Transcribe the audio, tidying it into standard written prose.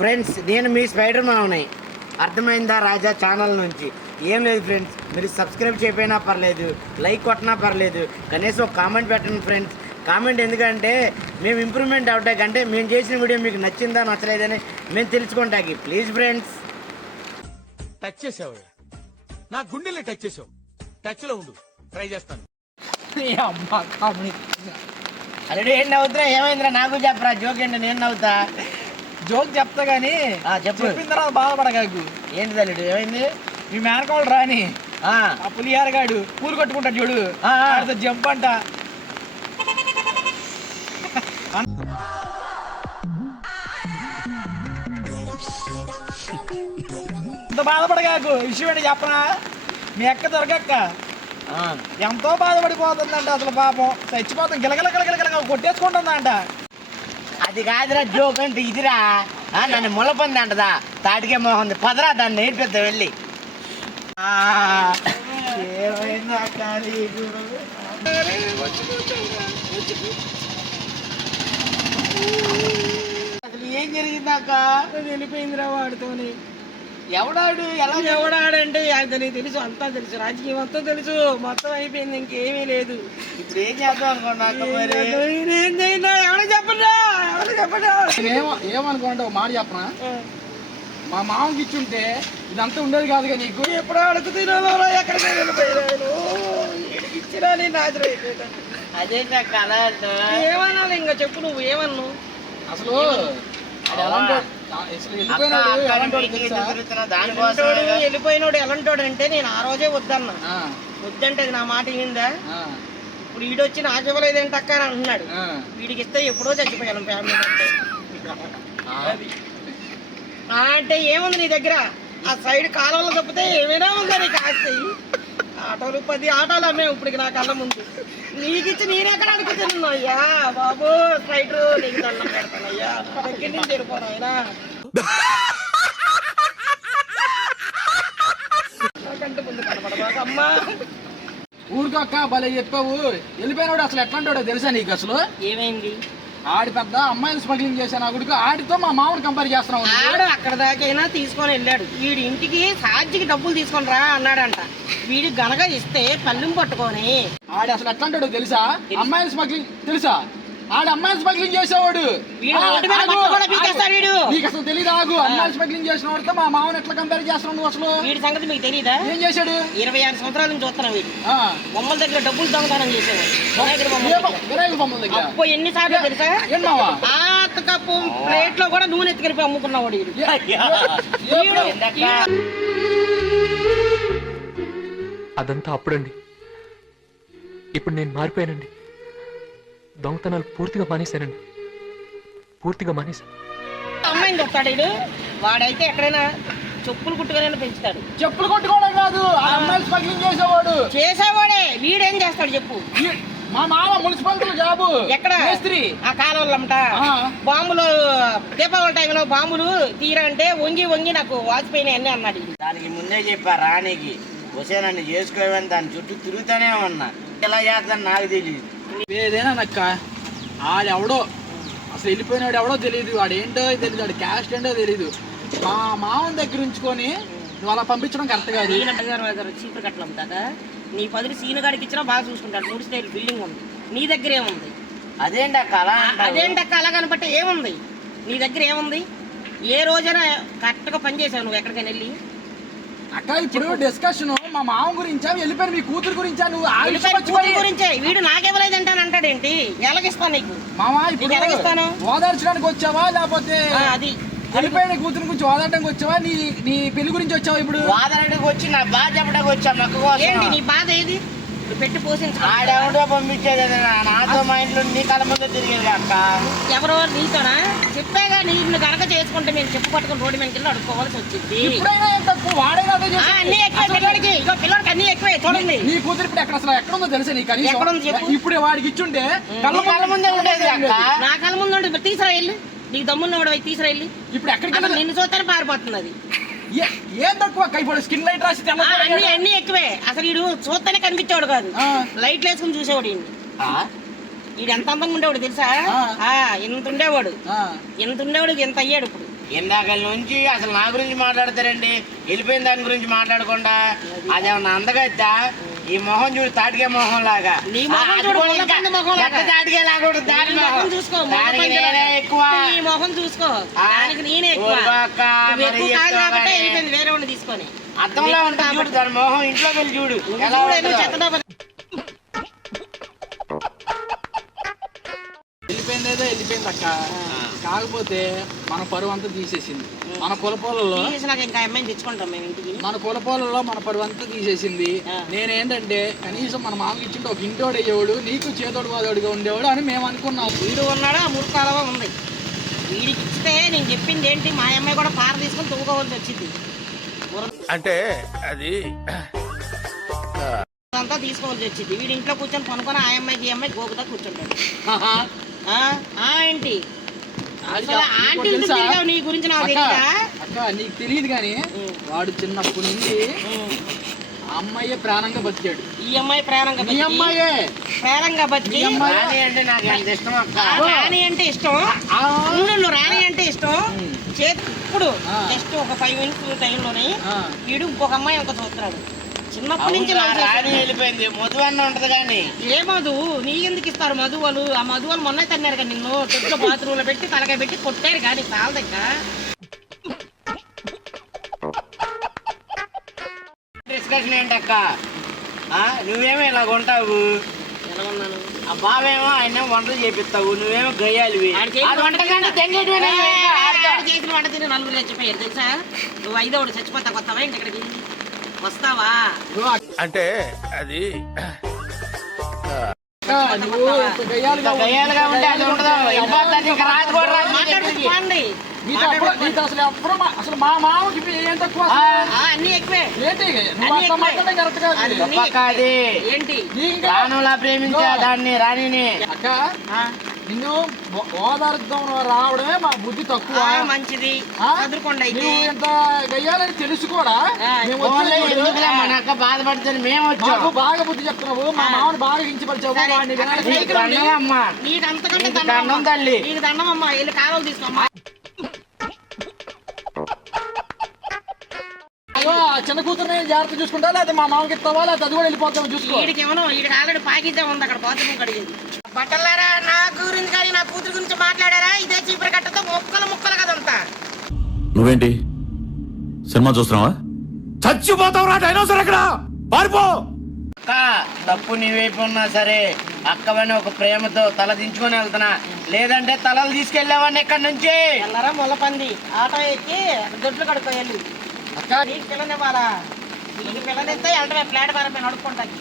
Friends నేను మీ spider man అర్థమైందా రాజా channel నుంచి. ఏం లేదు ఫ్రెండ్స్, మీరు సబ్స్క్రైబ్ చేయకపోయినా పర్లేదు, లైక్ కొట్టినా పర్లేదు, కనీసం ఒక కామెంట్ పెట్టండి ఫ్రెండ్స్. కామెంట్ ఎందుకంటే మేము ఇంప్రూవ్మెంట్ అవటాకంటే మేము చేసిన వీడియో మీకు నచ్చిందా నచ్చలేదని మేము తెలుసుకుంటాకి. Please friends. టచ్ చేసావు, నా గుండెల్ని టచ్ చేసావు. టచ్ లో ఉండు, ట్రై చేస్తాను. అల్లుడు ఏం నవ్వుతున్నా? ఏమైందిరా నాకు చెప్పరా, జోక్ ఏంటి? నేను నవ్వుతా. జోక్ చెప్తా గానీ చెప్పిన తర్వాత బాధపడగాకు. ఏంటి అల్లుడు ఏమైంది? మీ మేనకోళ్ళు రాని ఆ పులియారగాడు పూలు కట్టుకుంటాడు చూడు, జంప్ అంట. అంత బాధపడగాకు. విషయం ఏంటి చెప్పనా? మీ అక్క దొరకక్క ఎంతో బాధపడిపోతుందంట. అసలు పాపం చచ్చిపోతాం, గిలగల గిలగల కొట్టేసుకుంటుందంట. అది కాదురా జోక్ అంటే, ఇదిరా. నన్ను ములపంది అంటదా, తాటికే మోహంది. పదరా దాన్ని నేర్పిద్దాం వెళ్ళి. అసలు ఏం జరిగిందాక? వెళ్ళిపోయిందిరా వాడితోని. ఎవడాడు? ఎలా ఎవడాడంటే అతని తెలుసు, అంతా తెలుసు, రాజకీయం మొత్తం తెలుసు, మొత్తం అయిపోయింది, ఇంకేమీ లేదు. ఇప్పుడు ఏం చేద్దాం అనుకున్నాక మరి? ఎవరు చెప్పండి, ఎవరు చెప్పండి. ఏమనుకోండి ఒక మాట చెప్పనా? మా మామకి ఇచ్చుంటే ఇదంతా ఉండేది కాదుగా నీకు. ఎప్పుడో అడుగు తినాలో ఎక్కడికి వెళ్ళిపోయాను, ఇచ్చినా నేను హాజరైపోయాను. అదే నాకు అలా ఏమన్నాను ఇంకా చెప్పు, నువ్వు ఏమన్నావు అసలు? వెళ్ళిపోయినోడు ఎలాంటోడు అంటే, నేను ఆ రోజే వద్దన్నా. వద్దంటే అది నా మాట ఏందా? ఇప్పుడు వీడొచ్చి నాకు ఇవ్వలేదేంటి అక్క అని అంటున్నాడు. వీడికి ఇస్తే ఎప్పుడో చచ్చిపోయాను ఫ్యామిలీ అంటే. ఏముంది నీ దగ్గర? ఆ సైడ్ కాలంలో తప్పితే ఏమైనా ఉందా నీకు ఆస్తి? ఆటోలు 10 ఆటోలు అమ్మాయి ఇప్పటికి నా కళ్ళ ముందు. నీకిచ్చి నేనెక్కడ అడుగుతున్నాను అయ్యా బాబు. స్ట్రైట్ నీకు దండం పెడతాను అయ్యా, దగ్గర నుంచి వెళ్ళిపోను అయినా. నాకంటే ముందు కనపడబాక అమ్మా. ఊరికక్క భలే చెప్పావు. వెళ్ళిపోయినాడు అసలు ఎట్లాంటాడో తెలుసా నీకు? అసలు ఏమైంది? ఆడి పెద్ద అమ్మాయిలు స్మగ్లింగ్ చేశాను ఆ గుడికి. ఆడితో మా మామూలు కంపేర్ చేస్తున్నావు. ఆడు అక్కడ దాకైనా తీసుకొని వెళ్ళాడు. వీడి ఇంటికి సాధ్యకి డబ్బులు తీసుకొని రా అన్నాడంట. వీడి గనక ఇస్తే పల్లెం పట్టుకొని ఆడు అసలు ఎట్లాంటాడో తెలుసా? అమ్మాయిలు స్మగ్లింగ్ తెలుసా? ఆడు అమ్మాయిలు స్మగ్లింగ్ చేసేవాడు. నీకు అసలు తెలియదు. ఆగు, అమ్మాయిలు స్మగ్లింగ్ చేసిన వాడితో మా మామూలు ఎట్లా కంపేర్ చేస్తున్నావు నువ్వు? అసలు వీడి సంగతి మీకు తెలియదా? ఏం చేశాడు? 26 సంవత్సరాల నుంచి చూస్తున్నావు. వీడు బొమ్మల దగ్గర డబ్బులు దొంగతనం చేసేవాడు. వినాయకుడు బొమ్మల దగ్గర అప్పు ఎన్నిసార్లు తెలుసా? ఆత కప్పు ప్లేట్ లో కూడా నూనె ఎత్తుకెళ్ళిపోయి అమ్ముకున్నవాడు వీడు. అదంతా అప్పుడండి. ఇప్పుడు నేను మారిపోయానండి. దొంగతనాలు పూర్తిగా మానేశానండి, పూర్తిగా మానేశాను. అమ్మాయిని చెప్తాడు వీడు. వాడైతే ఎక్కడైనా చెప్పులు కుట్టుకొని పెంచుతాడు. చెప్పులు కొట్టుకోవడం కాదు, అమ్మాయిలు స్మగ్లింగ్ చేసేవాడే. వీడేం చేస్తాడు చెప్పు? మా మామ మున్సిపాలిటీ జాబు. ఎక్కడ? మేస్త్రి. ఆ కాలువలమ్మట బాంబులు, దీపావళి టైంలో బాంబులు తీరా అంటే వంగి వంగి నాకు వాచిపోయినాయి అన్నీ అన్నాడు. దానికి ముందే చెప్పా రాణికి, వసే నన్ను చేసుకోవని దాని చుట్టూ తిరుగుతానే ఉన్నా. ఎలా చేస్తాను నాకు తెలియదు. ఏదైనా నక్క ఆడెవడో అసలు వెళ్ళిపోయినాడు, ఎవడో తెలియదు. వాడేంటో తెలియదు, వాడు క్యాస్ట్ ఏంటో తెలియదు. మా మామని దగ్గర ఉంచుకొని నువ్వు అలా పంపించడం కరెక్ట్ కాదు. చీపురు కట్టలు అమ్ముతాక నీ పదులు సీనుగాడికి ఇచ్చినా బాగా చూసుకుంటాడు. 3 స్టైల్ బిల్డింగ్ ఉంది, నీ దగ్గర ఏముంది? అదేంటక్క అలా? అదేంటక్క అలా కనబట్టే ఏముంది నీ దగ్గర? ఏముంది? ఏ రోజైనా కరెక్ట్గా పనిచేసావు నువ్వు ఎక్కడికైనా వెళ్ళి? అక్క ఇప్పుడు డిస్కషన్ మా మామ గురించా, వెళ్ళిపోయిన మీ కూతురు గురించా? నువ్వు గురించే. వీడు నాకెవరైందంటే అంటాడేంటి? ఎలాగిస్తాను నీకు మామా? ఇప్పుడు ఎలాగిస్తాను? ఓదార్చడానికి వచ్చావా లేకపోతే అది వెళ్ళిపోయిన కూతురు గురించి ఓదార్చడానికి వచ్చావా? నీ పెళ్లి గురించి వచ్చావా? ఇప్పుడు ఓదార్చడానికి వచ్చి నా బాధ చెప్పడానికి వచ్చా. ఏంటి నీ బాధ? ఏది పెట్టి పోషించు. ఆడెవడో పంపించేది నాతో మా ఇంట్లో నీ కళ్ళ ముందు తిరిగేది అక్క. ఎవరో నీతోనా? చెప్పాగా, నిన్ను కనుక చేసుకుంటే నేను చెప్పు పట్టుకుని రోడ్డు మీద వెళ్ళి అడుక్కోవాల్సి వచ్చింది. పిల్లడికి అన్ని ఎక్కువే. చూడండి నీ కూతురు ఇప్పుడు ఎక్కడ అసలు ఎక్కడ ఉందో తెలుసా నీకు? ఇప్పుడు వాడికి ఇచ్చుంటే కళ్ళ ముందే ఉండేది. నా కళ్ళ ముందు ఉంటే తీసురా వెళ్ళి, నీకు దమ్మున్నవాడు అవి తీసురా వెళ్ళి. ఇప్పుడు ఎక్కడికి నిన్ను చూస్తేనే పారిపోతుంది అది. ఏం తక్కువ ఇప్పుడు స్కిన్ లైట్ రాసి అన్ని ఎక్కువే. అసలు వీడు చూస్తేనే కనిపించేవాడు కాదు, లైట్లు వేసుకుని చూసేవాడు. వీడు ఎంత అందంగా ఉండేవాడు తెలుసా? ఎంత ఉండేవాడు ఎంత అయ్యాడు ఇప్పుడు. ఇందాక నుంచి అసలు నా గురించి మాట్లాడతారండి, వెళ్ళిపోయిన దాని గురించి మాట్లాడకుండా. అదేమన్నా అందగైతే ఈ మొహం చూడు, తాటికే మొహం లాగా. నీ మొహం చూడు, ముళ్ళపండు మొహం లాగా. తాటికే లాగా ఉంటుంది దాని నీ మొహం మొహం. చూసుకో, దానికి ముళ్ళపండు నేనే లాగా. ఎక్కువ. నీ మొహం చూసుకో, దానికి నేనే ఎక్కువ. ఊరుకో అక్క, నువ్వు మరి ఎక్కువ కాదు ఎక్కువ కాబట్టి కానీ. వెళ్ళిపోయింది వేరే వాడిని తీసుకొని. అర్థంలో ఉంటుంది చూడు దాని మొహం, ఇంట్లో వెళ్ళి చూడు ఎలా చూడు, ఉంటుందో. నువ్వు చెత్త డబ్బా. వెళ్ళిపోయిందేదో వెళ్ళిపోయింది అక్క. కాకపోతే మన పరువు అంతా తీసేసింది. మన కులపోలలో తీసి నాకు ఇంకా అమ్మాయిని తెచ్చుకుంటాం మేము ఇంటికి. మన పరువు అంతా తీసేసింది. నేనేంటంటే కనీసం మన మామకి ఇచ్చింటే ఒక ఇంటోడు అయ్యేవాడు, నీకు చేతోడు వాదోడుగా ఉండేవాడు అని మేము అనుకున్నాం. వీడు ఉన్నాడు, ఆ మురుకాలవ ఉంది. వీడికి ఇస్తే నేను చెప్పింది ఏంటి, మా అమ్మాయి కూడా పార తీసుకొని తవ్వుకోవాల్సి వచ్చింది. అంటే అది అంతా తీసుకోవాల్సి వచ్చింది. వీడి ఇంట్లో కూర్చొని పనుకొని ఆ అమ్మాయికి ఈ అమ్మాయి గోకుతా కూర్చుంటాడు. ఏంటి అసలు ఆంటీ తెలుసా? తిరిగావు, నీ గురించి నాకు అక్క, తెలియదా? అక్క నీకు తెలియదు కానీ వాడు చిన్నప్పటి నుంచి ఆ అమ్మాయే ప్రాణంగా బతికాడు. ఈ అమ్మాయి ప్రాణంగా నీ బతికి, అమ్మాయే ప్రాణంగా బతికి, నీ అమ్మాయి. రాణి అంటే నాకు ఎంత ఇష్టం అక్క. రాణి అంటే ఇష్టం. నువ్వు రాణి అంటే ఇష్టం. చేతి ఇప్పుడు జస్ట్ ఒక 5 మినిట్స్ టైంలోనే వీడు ఇంకొక అమ్మాయి ఇంకా చూస్తున్నాడు. చిన్నప్పటి నుంచి అవునా, love చేశాడు. రాణి వెళ్ళిపోయింది, మధు అన్న ఉంటది కానీ. ఏ మధు? నీకెందుకు ఇస్తారు మధువలు? ఆ మధువలు మొన్న తన్నారు కదా నిన్ను చెట్లు బాత్రూంలో పెట్టి తలకాయ పెట్టి కొట్టారు కానీ కాలు దగ్గర. డిస్కషన్ ఏంటక్క? నువ్వేమో ఇలా ఉంటావు, ఎలా ఉన్నాను? ఆ బావేమో ఆయన వంటలు చేపిస్తావు, నువ్వేమో గయ్యాలివి. ఆడు చేసిన ఆడు వంటకంటే తెంగేటివే నువ్వు ఇంకా. ఆడు చేసిన వంట తిని నలుగురు చచ్చిపోయారు తెలుసా? నువ్వు 5వ చచ్చిపోతా కొత్తవా ఇంటి ఇక్కడికి వస్తావా? అంటే అది అక్క, నువ్వు ఇంత గయ్యాలుగా గయ్యాలుగా ఉంటే అది ఉండదు, వెళ్ళిపోతాది, ఇంకా రాదు కూడా రాదు నీ మాట్లాడుతూ దగ్గరికి. పోండి. నీకు అసలు ఎప్పుడు అసలు మా మామకి ఏం తక్కువ అసలు? అన్ని ఎక్కువే. ఏంటి నువ్వు అట్లా మాట్లాడడం కరెక్ట్ కాదు. అన్ని గొప్పక్క అది. ఏంటి? నీకు ప్రాణంలా ప్రేమించా దాన్ని, రాణిని. అక్క, నిన్ను ఓదార్దం రావడమే మా బుద్ధి తక్కువ. మంచిది. ఆ? చదువుకోండి అయితే. నువ్వు ఇంత గయ్యాలని తెలుసు కూడా మేము ఫోన్లో వచ్చేది ఎందుకులే మన అక్క బాధపడుతుంది, మేము వచ్చాం. మాకు బాగా బుద్ధి చెప్తున్నావు. మా మామని బాగా హించపరిచావు. సరే. వాడిని వినాలి. నీకు దండం అమ్మా. నీకు అంతకంటే నీకు దండం దండం తల్లి. నీకు దండం అమ్మా. వెళ్ళి కాలువలు తీసుకోమ్మా. అయ్యో, ఆ చిన్న కూతురుని జాగ్రత్త చూసుకుంటా, లేదా మా మామకి ఇస్తావా, లేదా అది కూడా వెళ్ళిపోతావు చూసుకో. వీడికి ఏమో వీడికి ఆల్రెడీ పాకిద్దే ఉంది అక్కడ బాత్రూమ్ కడిగేది. బట్టలారా నా గురించి కానీ నా కూతురు గురించి మాట్లాడారా? ఇదే చీపురు కట్టతో ముక్కలు ముక్కలు కదంతా. నువ్వేంటి సినిమా చూస్తున్నావా? చచ్చిపోతావురా డైనోసర్ ఎక్కడ పారిపో. అక్క, తప్పు నీ వైపు ఉన్నా సరే అక్కవని ఒక ప్రేమతో తల దించుకొని వెళ్తున్నా, లేదంటే తలలు తీసుకెళ్ళేవాడిని ఇక్కడ నుంచి. ఎల్లరా ముళ్ళపంది ఆటో ఎక్కి దొడ్లు కడుకోవాలి. అక్క, నీకు పిల్లనివ్వాలా? నీకు పిల్లనిస్తే వెంటనే ఫ్లాట్ బారపై నడుపుకుంటాకి.